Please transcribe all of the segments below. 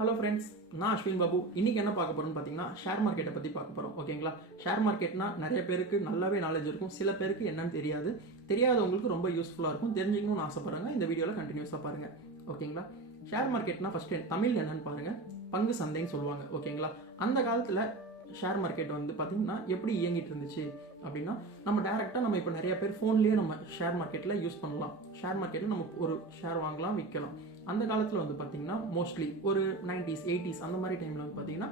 Hello friends, நான் அஸ்வின் பாபு. இன்னைக்கு என்ன பார்க்க போறோம்னு பார்த்தீங்கன்னா ஷேர் மார்க்கெட்டை பற்றி பார்க்க போகிறோம். ஓகேங்களா? ஷேர் மார்க்கெட்னா நிறைய பேருக்கு நல்லாவே நாலேஜ் இருக்கும், சில பேருக்கு என்னன்னு தெரியாது. தெரியாதவங்களுக்கு ரொம்ப யூஸ்ஃபுல்லாக இருக்கும். தெரிஞ்சுக்கணும்னு ஆசைப்படுறாங்க, இந்த வீடியோவில் கண்டினியூஸாக பாருங்கள். ஓகேங்களா? ஷேர் மார்க்கெட்னா ஃபஸ்ட்டு தமிழ் என்னன்னு பாருங்கள். பங்கு சந்தைன்னு சொல்லுவாங்க. ஓகேங்களா? அந்த காலத்தில் ஷேர் மார்க்கெட் வந்து பார்த்தீங்கன்னா எப்படி இயங்கிட்டு இருந்துச்சு அப்படின்னா, நம்ம டேரெக்டாக நம்ம இப்போ நிறைய பேர் ஃபோன்லேயே நம்ம ஷேர் மார்க்கெட்டில் யூஸ் பண்ணலாம். ஷேர் மார்க்கெட்டில் நம்ம ஒரு ஷேர் வாங்கலாம், விற்கலாம். அந்த காலத்தில் வந்து பார்த்தீங்கன்னா மோஸ்ட்லி ஒரு 90s 80s அந்த மாதிரி டைமில் வந்து பார்த்தீங்கன்னா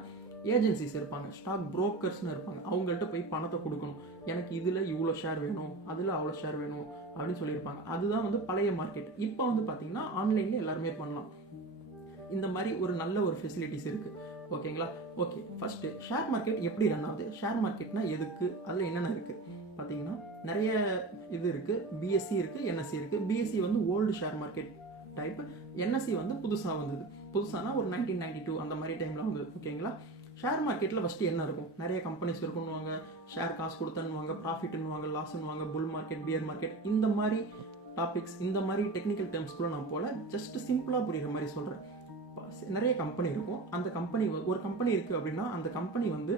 ஏஜென்சிஸ் இருப்பாங்க, ஸ்டாக் புரோக்கர்ஸ்னு இருப்பாங்க. அவங்கள்ட்ட போய் பணத்தை கொடுக்கணும், எனக்கு இதில் இவ்வளோ ஷேர் வேணும், அதில் அவ்வளோ ஷேர் வேணும் அப்படின்னு சொல்லியிருப்பாங்க. அதுதான் வந்து பழைய மார்க்கெட். இப்போ வந்து பார்த்தீங்கன்னா ஆன்லைனில் எல்லாருமே பண்ணலாம். இந்த மாதிரி ஒரு நல்ல ஒரு ஃபெசிலிட்டிஸ் இருக்குது. ஓகேங்களா? ஓகே, ஃபஸ்ட்டு ஷேர் மார்க்கெட் எப்படி ரன் ஆகுது, ஷேர் மார்க்கெட்னா எதுக்கு, அதில் என்னென்ன இருக்குது பார்த்தீங்கன்னா நிறைய இது இருக்குது. பிஎஸ்சி இருக்குது, என்எஸ்சி இருக்குது. பிஎஸ்சி வந்து old share market type, NSC வந்து புதுசாக வந்தது. புதுசானா ஒரு 1992 அந்த மாதிரி டைமில் வந்தது. ஓகேங்களா? ஷேர் மார்க்கெட்டில் ஃபஸ்ட்டு என்ன இருக்கும், நிறைய கம்பெனிஸ் இருக்குன்னுவாங்க, ஷேர் காசு கொடுத்தன்னுவாங்க, ப்ராஃபிட்னுவாங்க, லாஸ்ன்னுவாங்க, புல் மார்க்கெட், பியர் மார்க்கெட், இந்த மாதிரி டாபிக்ஸ், இந்த மாதிரி டெக்னிக்கல் டேர்ம்ஸ்குள்ளே நான் போல ஜஸ்ட் சிம்பிளாக புரியுற மாதிரி சொல்கிறேன். நிறைய கம்பெனி இருக்கும். அந்த கம்பெனி ஒரு கம்பெனி இருக்குது அப்படின்னா அந்த கம்பெனி வந்து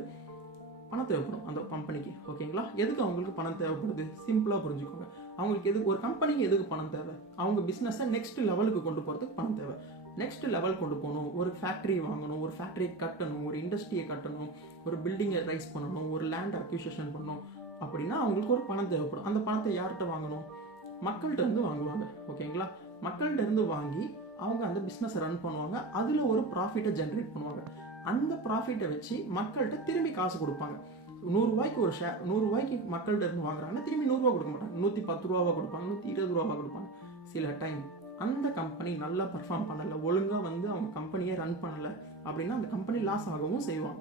பணம் தேவைப்படும் அந்த கம்பெனிக்கு. ஓகேங்களா? எதுக்கு அவங்களுக்கு பணம் தேவைப்படுது, சிம்பிளாக புரிஞ்சுக்கோங்க. அவங்களுக்கு எதுக்கு, ஒரு கம்பெனிக்கு எதுக்கு பணம் தேவை, அவங்க பிஸ்னஸை நெக்ஸ்ட் லெவலுக்கு கொண்டு போகிறதுக்கு பணம் தேவை. நெக்ஸ்ட் லெவல் கொண்டு போகணும், ஒரு ஃபேக்ட்ரி வாங்கணும், ஒரு ஃபேக்ட்ரியை கட்டணும், ஒரு இண்டஸ்ட்ரியை கட்டணும், ஒரு பில்டிங்கை ரைஸ் பண்ணணும், ஒரு லேண்ட் அக்யூசிஷன் பண்ணணும் அப்படின்னா அவங்களுக்கு ஒரு பணம் தேவைப்படும். அந்த பணத்தை யார்கிட்ட வாங்கணும், மக்கள்கிட்ட இருந்து வாங்குவாங்க. ஓகேங்களா? மக்கள்கிட்ட இருந்து வாங்கி அவங்க அந்த பிஸ்னஸை ரன் பண்ணுவாங்க, அதில் ஒரு ப்ராஃபிட்டை ஜென்ரேட் பண்ணுவாங்க. அந்த ப்ராஃபிட்டை வச்சு மக்கள்கிட்ட திரும்பி காசு கொடுப்பாங்க. 100 ரூபாய்க்கு ஒரு ஷேர், 100 ரூபாய்க்கு மக்கள்கிட்ட இருந்து வாங்குறாங்கன்னா திரும்பி 100 ரூபா கொடுக்க மாட்டாங்க, 110 ரூபாவா கொடுப்பாங்க, 120 ரூபாவா கொடுப்பாங்க. சில டைம் அந்த கம்பெனி நல்லா பர்ஃபார்ம் பண்ணலை, ஒழுங்காக வந்து அவங்க கம்பெனியை ரன் பண்ணலை அப்படின்னா அந்த கம்பெனி லாஸ் ஆகவும் செய்வாங்க.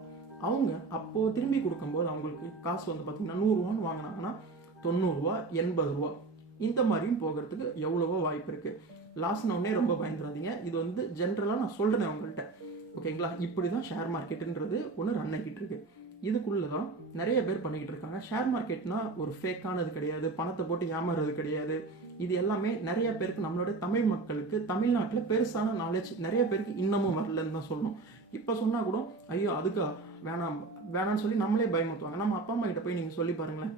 அவங்க அப்போது திரும்பி கொடுக்கும்போது அவங்களுக்கு காசு வந்து பார்த்திங்கன்னா 100 ரூபான்னு வாங்கினாங்கன்னா 90 ரூபா, 80 ரூபா, இந்த மாதிரியும் போகிறதுக்கு எவ்வளவோ வாய்ப்பு இருக்குது. லாஸ்னோடனே ரொம்ப பயந்துடாதீங்க. இது வந்து ஜென்ரலாக நான் சொல்கிறேன் உங்கள்கிட்ட. ஓகேங்களா? இப்படி தான் ஷேர் மார்க்கெட்டுன்றது ஒன்று ரன் ஆகிட்டு இருக்கு. இதுக்குள்ளே தான் நிறைய பேர் பண்ணிக்கிட்டு இருக்காங்க. ஷேர் மார்க்கெட்னா ஒரு ஃபேக்கானது கிடையாது, பணத்தை போட்டு ஏமாறுறது கிடையாது. இது எல்லாமே நிறைய பேருக்கு, நம்மளோட தமிழ் மக்களுக்கு தமிழ்நாட்டில் பெருசான நாலேஜ் நிறைய பேருக்கு இன்னமும் வரலன்னு தான் சொல்லணும். இப்போ சொன்னால் கூட ஐயோ அதுக்கா வேணான்னு சொல்லி நம்மளே பயமுறுத்துவாங்க. நம்ம அப்பா அம்மா கிட்ட போய் நீங்கள் சொல்லி பாருங்களேன்,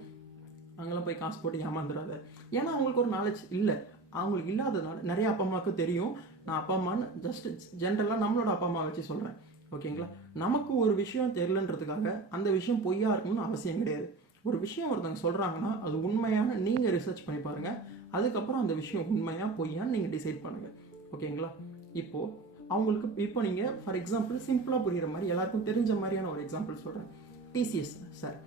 அங்கெல்லாம் போய் காசு போட்டு ஏமாந்துடாத. ஏன்னா அவங்களுக்கு ஒரு நாலேஜ் இல்லை. அவங்களுக்கு இல்லாததுனால நிறைய அப்பா அம்மாவுக்கு தெரியும். நான் அப்பா அம்மான்னு ஜஸ்ட் ஜென்ரலாக நம்மளோட அப்பா அம்மா வச்சு சொல்கிறேன். ஓகேங்களா? நமக்கு ஒரு விஷயம் தெரியலன்றதுக்காக அந்த விஷயம் பொய்யா இருக்கணும்னு அவசியம் கிடையாது. ஒரு விஷயம் ஒருத்தவங்க சொல்கிறாங்கன்னா அது உண்மையான நீங்கள் ரிசர்ச் பண்ணி பாருங்கள். அதுக்கப்புறம் அந்த விஷயம் உண்மையாக பொய்யான்னு நீங்கள் டிசைட் பண்ணுங்கள். ஓகேங்களா? இப்போது அவங்களுக்கு இப்போ நீங்கள் ஃபார் எக்ஸாம்பிள் சிம்பிளாக புரிகிற மாதிரி எல்லாருக்கும் தெரிஞ்ச மாதிரியான ஒரு எக்ஸாம்பிள் சொல்கிறேன். டிசிஎஸ் சார்,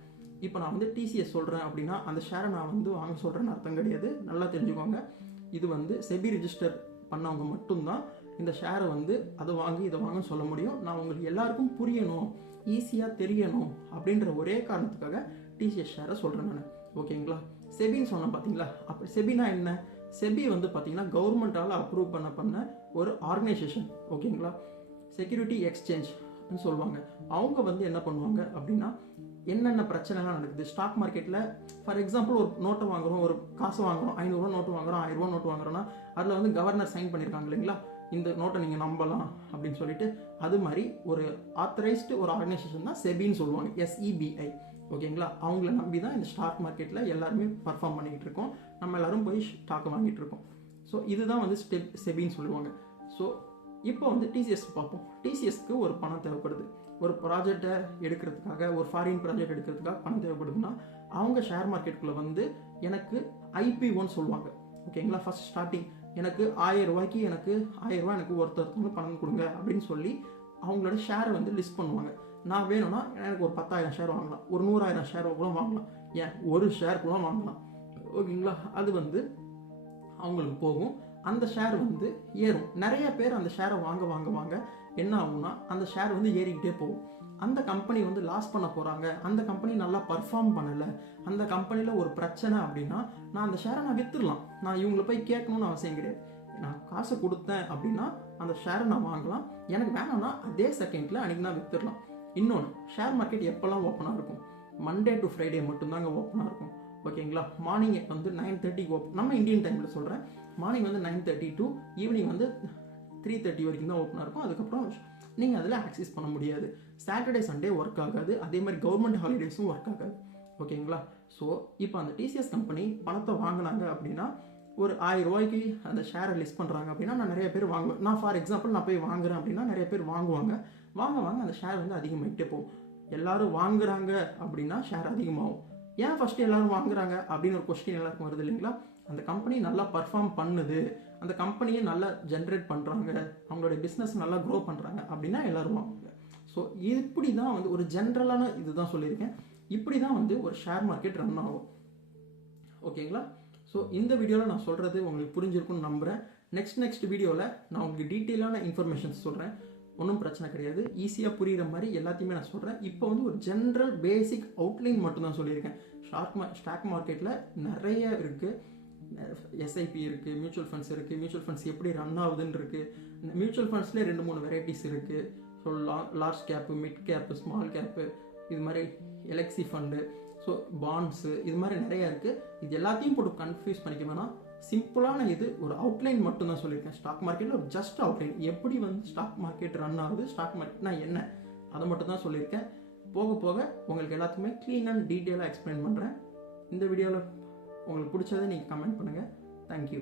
இப்போ நான் வந்து டிசிஎஸ் சொல்கிறேன் அப்படின்னா அந்த ஷேரை நான் வந்து வாங்க சொல்கிறேன்னு அர்த்தம் கிடையாது. நல்லா தெரிஞ்சுக்கோங்க. இது வந்து செபி ரிஜிஸ்டர் பண்ணவங்க மட்டும்தான் இந்த ஷேரை வந்து அதை வாங்கி இதை வாங்க சொல்ல முடியும். நான் உங்களுக்கு எல்லாருக்கும் புரியணும், ஈஸியாக தெரியணும் அப்படின்ற ஒரே காரணத்துக்காக டிசிஎஸ் ஷேரை சொல்கிறேன் நான். ஓகேங்களா? செபின்னு சொன்னேன் பார்த்தீங்களா? அப்போ செபினா என்ன? செபி வந்து பார்த்தீங்கன்னா கவர்மெண்ட்டால் அப்ரூவ் பண்ண ஒரு ஆர்கனைசேஷன். ஓகேங்களா? செக்யூரிட்டி எக்ஸ்சேஞ்ச்னு சொல்லுவாங்க. அவங்க வந்து என்ன பண்ணுவாங்க அப்படின்னா என்னென்ன பிரச்சனைலாம் நடக்குது ஸ்டாக் மார்க்கெட்டில். ஃபார் எக்ஸாம்பிள் ஒரு நோட்டை வாங்குகிறோம், ஒரு காசு வாங்குகிறோம், 500 ரூபா நோட்டு வாங்குகிறோம், 1000 ரூபா நோட்டு வாங்குறோன்னா அதில் வந்து கவர்னர் சைன் பண்ணியிருக்காங்க இல்லைங்களா, இந்த நோட்டை நீங்கள் நம்பலாம் அப்படின்னு சொல்லிட்டு. அது மாதிரி ஒரு ஆத்தரைஸ்டு ஒரு ஆர்கனைசேஷன் தான் செபின்னு சொல்லுவாங்க, SEBI. ஓகேங்களா? அவங்கள நம்பி தான் இந்த ஸ்டாக் மார்க்கெட்டில் எல்லாருமே பர்ஃபார்ம் பண்ணிக்கிட்டு இருக்கோம். நம்ம எல்லாரும் போய் ஸ்டாக்கை வாங்கிட்டு இருக்கோம். ஸோ இதுதான் வந்து செபின்னு சொல்லுவாங்க. ஸோ இப்போ வந்து டிசிஎஸ் பார்ப்போம். டிசிஎஸ்க்கு ஒரு பணம் தேவைப்படுது. ஒரு ப்ராஜெக்டை எடுக்கிறதுக்காக, ஒரு ஃபாரின் ப்ராஜெக்ட் எடுக்கிறதுக்காக பணம் தேவைப்படுதுன்னா அவங்க ஷேர் மார்க்கெட்டுக்குள்ளே வந்து எனக்கு IPOன்னு சொல்லுவாங்க. ஓகேங்களா? ஃபர்ஸ்ட் ஸ்டார்டிங் எனக்கு 1000 ரூபாய்க்கு எனக்கு 1000 ரூபாய் எனக்கு ஒருத்தருக்கு பணம் கொடுங்க அப்படின்னு சொல்லி அவங்களோட ஷேரை வந்து லிஸ்ட் பண்ணுவாங்க. நான் வேணும்னா எனக்கு ஒரு 10,000 ஷேர் வாங்கலாம், ஒரு 100,000 ஷேர் கூட வாங்கலாம், ஏன் ஒரு ஷேர் கூட வாங்கலாம். ஓகேங்களா? அது வந்து அவங்களுக்கு போகும். அந்த ஷேர் வந்து ஏறும். நிறைய பேர் அந்த ஷேரை வாங்க என்ன ஆகும்னா அந்த ஷேர் வந்து ஏறிக்கிட்டே போகும். அந்த கம்பெனி வந்து லாஸ் பண்ண போகிறாங்க, அந்த கம்பெனி நல்லா பர்ஃபார்ம் பண்ணலை, அந்த கம்பெனியில் ஒரு பிரச்சனை அப்படின்னா நான் அந்த ஷேரை நான் விற்றுடலாம். நான் இவங்களை போய் கேட்கணும்னு அவசியம் கிடையாது. நான் காசு கொடுத்தேன் அப்படின்னா அந்த ஷேரை நான் வாங்கலாம். எனக்கு வேணும்னா அதே செகண்டில் அன்றைக்கி நான் விற்றுடலாம். இன்னொன்று, ஷேர் மார்க்கெட் எப்போல்லாம் ஓப்பனாக இருக்கும், மண்டே டு ஃப்ரைடே மட்டும்தாங்க ஓப்பனாக இருக்கும். ஓகேங்களா? மார்னிங் வந்து 9:30 ஓப்பன், நம்ம இந்தியன் டைமில் சொல்கிறேன். மார்னிங் வந்து 9:30 டு ஈவினிங் வந்து 3:30 வரைக்கும் தான் ஓப்பனாக இருக்கும். அதுக்கப்புறம் நீங்கள் அதில் ஆக்சஸ் பண்ண முடியாது. சாட்டர்டே சண்டே ஒர்க் ஆகாது, அதே மாதிரி கவர்மெண்ட் ஹாலிடேஸும் ஒர்க் ஆகாது. ஓகேங்களா? ஸோ இப்போ அந்த டிசிஎஸ் கம்பெனி பணத்தை வாங்கினாங்க அப்படின்னா, ஒரு 1000 ரூபாய்க்கு அந்த ஷேரை லிஸ்ட் பண்ணுறாங்க அப்படின்னா, நான் நிறைய பேர் வாங்குவேன். நான் ஃபார் எக்ஸாம்பிள் நான் போய் வாங்குறேன் அப்படின்னா நிறைய பேர் வாங்குவாங்க. வாங்க அந்த ஷேர் வந்து அதிகமாகிட்டே போகும். எல்லாரும் வாங்குறாங்க அப்படின்னா ஷேர் அதிகமாகும். ஏன் ஃபஸ்ட்டு எல்லாரும் வாங்குறாங்க அப்படின்னு ஒரு கொஸ்டின் எல்லாருக்கும் வருது இல்லைங்களா? அந்த கம்பெனி நல்லா பர்ஃபார்ம் பண்ணுது, அந்த கம்பெனியை நல்லா ஜென்ரேட் பண்ணுறாங்க, அவங்களுடைய பிஸ்னஸ் நல்லா க்ரோ பண்ணுறாங்க அப்படின்னா எல்லாரும் வாங்குவாங்க. ஸோ இப்படி தான் வந்து ஒரு ஜென்ரலான இதுதான் சொல்லியிருக்கேன். இப்படி தான் வந்து ஒரு ஷேர் மார்க்கெட் ரன் ஆகும். ஓகேங்களா? ஸோ இந்த வீடியோவில் நான் சொல்கிறது உங்களுக்கு புரிஞ்சிருக்குன்னு நம்புகிறேன். நெக்ஸ்ட் வீடியோவில் நான் உங்களுக்கு டீட்டெயிலான இன்ஃபர்மேஷன்ஸ் சொல்கிறேன். ஒன்றும் பிரச்சனை கிடையாது. ஈஸியாக புரிகிற மாதிரி எல்லாத்தையுமே நான் சொல்கிறேன். இப்போ வந்து ஒரு ஜென்ரல் பேசிக் அவுட்லைன் மட்டும்தான் சொல்லியிருக்கேன். ஸ்டாக் மார்க்கெட்டில் நிறைய இருக்குது. எஸ்ஐபி இருக்குது, மியூச்சுவல் ஃபண்ட்ஸ் இருக்குது, மியூச்சுவல் ஃபண்ட்ஸ் எப்படி ரன் ஆகுதுன்னு இருக்குது. மியூச்சுவல் ஃபண்ட்ஸ்லேயே 2-3 வெரைட்டிஸ் இருக்குது. So large gap, mid gap, small gap, இது மாதிரி எலக்சி ஃபண்டு, ஸோ பாண்ட்ஸு, இது மாதிரி நிறையா இருக்குது. இது எல்லாத்தையும் போட்டு கன்ஃபியூஸ் பண்ணிக்க வேணாம். சிம்பிளான இது ஒரு அவுட்லைன் மட்டும் தான் சொல்லியிருக்கேன். ஸ்டாக் மார்க்கெட்டில் ஒரு ஜஸ்ட் அவுட்லைன், எப்படி வந்து ஸ்டாக் மார்க்கெட் ரன் ஆகுது, ஸ்டாக் மார்க்கெட்னா என்ன, அதை மட்டும் தான் சொல்லியிருக்கேன். போக போக உங்களுக்கு எல்லாத்துக்குமே க்ளீன் அண்ட் டீட்டெயிலாக எக்ஸ்பிளைன் பண்ணுறேன். இந்த வீடியோவில் உங்களுக்கு பிடிச்சதை நீங்கள் கமெண்ட் பண்ணுங்கள். தேங்க்யூ.